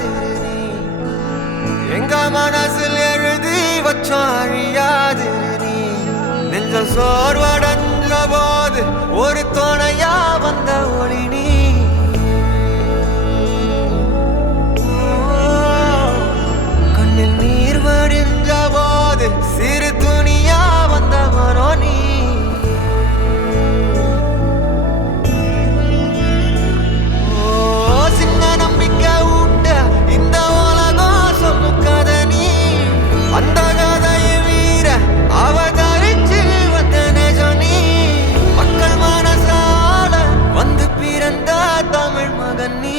நீ எங்க மனசில் எழுதி வச்சாழியாது நீ நெஞ்ச சோர்வடைஞ்ச போது ஒரு துணையா வந்த ஒளி நீ கண்ணில் நீர் வடிஞ்ச போது சிறு துணியா வந்தவனோ நீ சின்ன நம்பிக்கை ஊட்ட இந்த உலகம் சொல்லும் கதை நீ அந்த கதையை வீர அவதரிச்சு வந்த நெஜம் நீ மக்கள் மனசால வந்து பிறந்த தமிழ் மகன் நீ